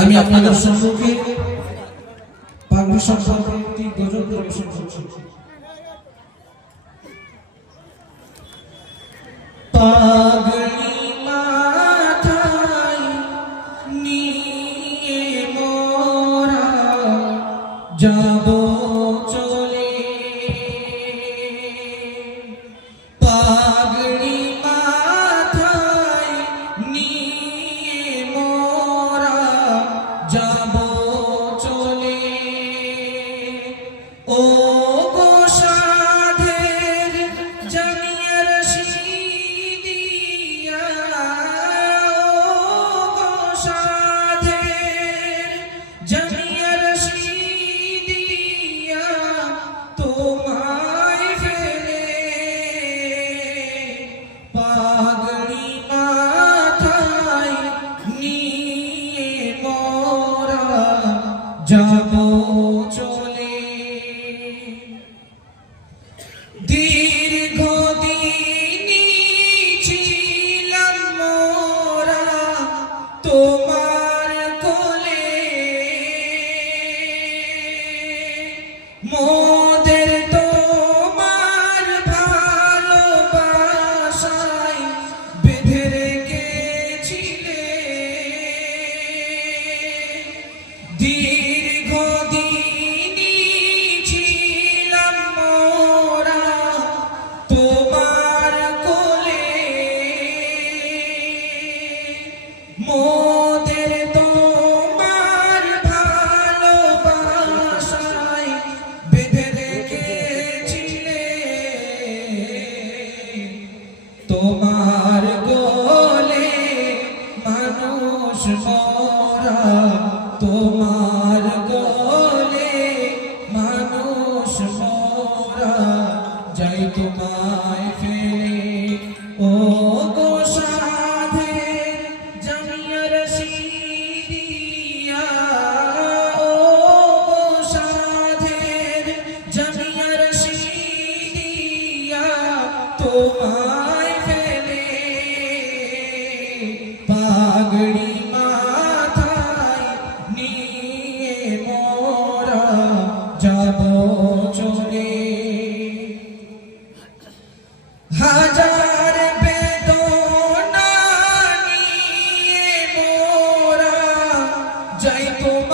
আমি আপনাদের সম্মুখে পাগলি সম্পর্কে একটি গজল পরিবেশন মাথায় নিয়ে মোরা যা সাধের জমিয়ার সিদিয়া তোমায় ফেলে। পাগড়ি মাথায় নিয়ে মরা যা more. তোমায় ফেলে। পাগড়ি মাথায় নিয়ে মোরা যাব চলে। হাজার বেদনা নিয়ে মোরা যাই তোমার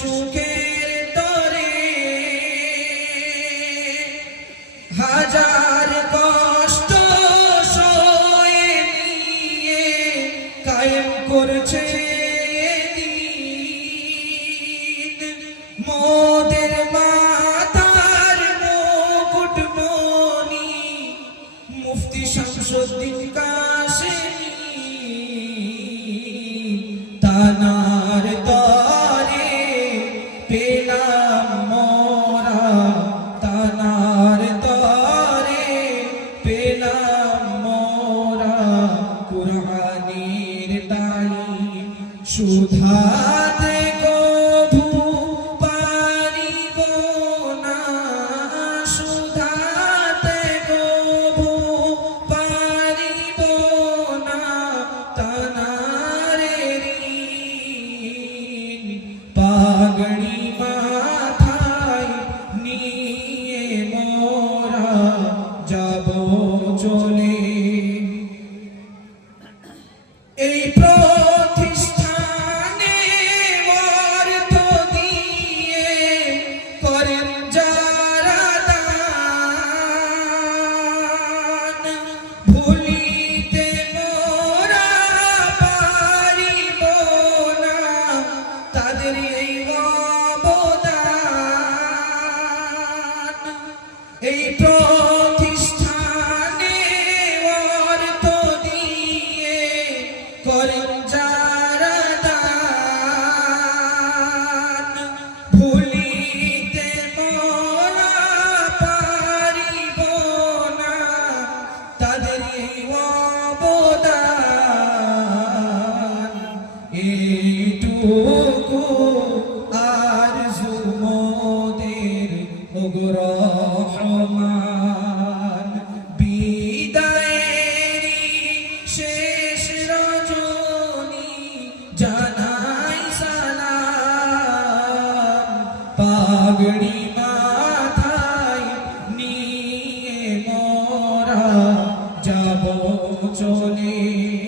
Jesus. पागल যাব চলে।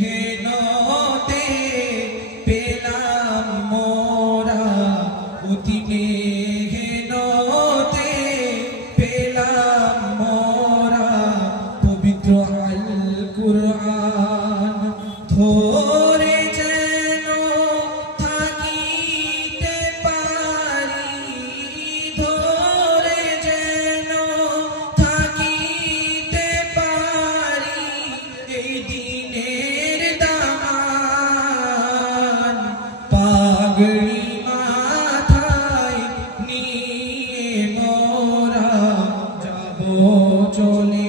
হে নদী চলে।